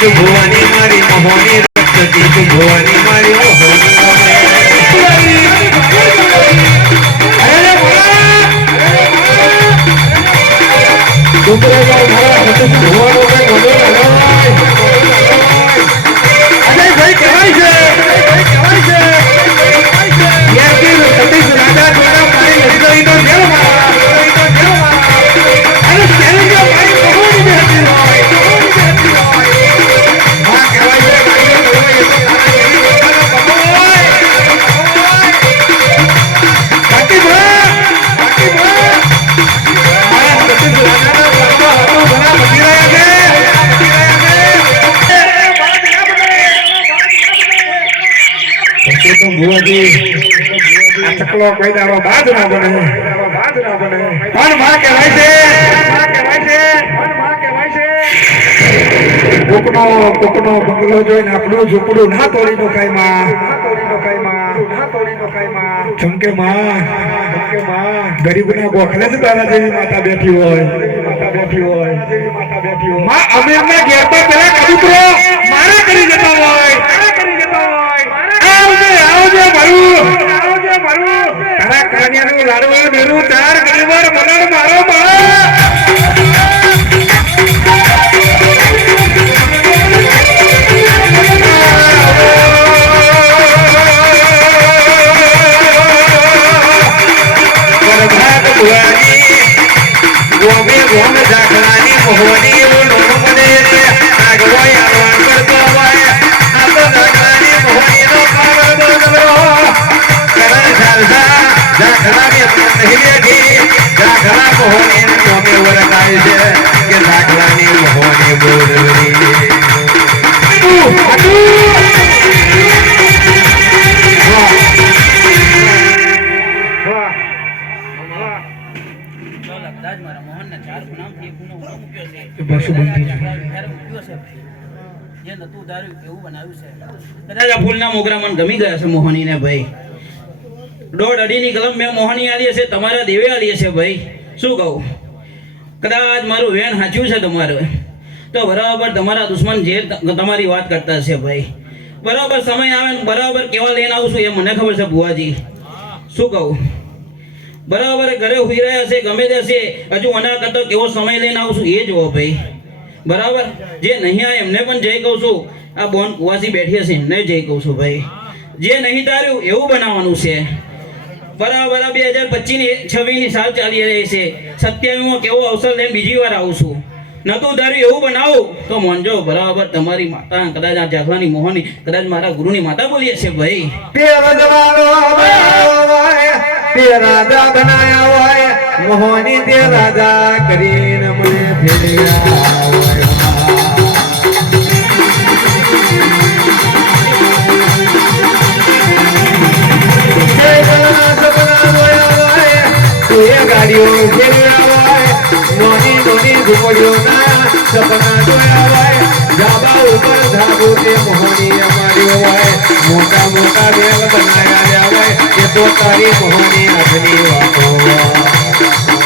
ભુવાની મારી મોહની રક્તતી ભુવાની મારી મોહની ચકલો કોઈ દાડો બાદ ના બને પણ માં કહેવાય છે કોકનો બંગલો જોઈને આપણું ઝૂંપડું ના તોડી નો કાઈ માં ચમકે માં ગરીબના ગોખલે જ તારા જેવી માતા બેઠી હોય માં અમીર ના ઘેર તો પેલા કબૂતરો મારા કરી જતા હોય આવજે ભરું તારા કાનિયાનું લાડવા મેરું ચાર ગરીબર મનર મારો ફૂલના મોગરા મન ગમી ગયા છે મોહની ને ભાઈ દોઢ અઢીની કલમ મેં મોહની આલી હશે તમારા દેવે આલી હશે ભાઈ શું કહું કદાચ મારું વેણ સાચું છે તમારું તો બરાબર તમારા દુશ્મન જે તમારી વાત કરતા હશે ભાઈ બરાબર સમય આવે ને બરાબર કેવા લઈને આવું છું એ મને ખબર છે બુઆજી શું કહું બરાબર ઘરે ઉભી રહ્યા હશે ગમે તે હશે હજુ આના કરતો કેવો સમય લઈને આવું છું એ જોવો ભાઈ બરાબર જે નહીં આવે એમને પણ જય કહું છું આ બોન કુવાસી બેઠી હશે એમને જય કહું છું ભાઈ જે નહીં તાર્યું એવું બનાવવાનું છે બરાબર 2025-26ની સાલ ચાલી રહી છે 27માં કેવો અવસર લઈને બીજી વાર આવું છું નતું તાર્યું એવું બનાવું તો મોનજો બરાબર તમારી માતા કદાચ આ જાગવાની મોહની કદાચ મારા ગુરુની માતા બોલી હશે ભાઈ તે રાજા બનાયા હોય મોહની તે રાજા કરીને મને ફેર્યા ગાડીઓ ફેર્યા હોય મોની ઝુંપડીઓ ના સપના જોયા હોય ધાબા ઉપર ધાબો તે મોહની અમાર્યો હોય મોટા દેવ બનાયા હોય એ તો તારી મોહની આજની વાતો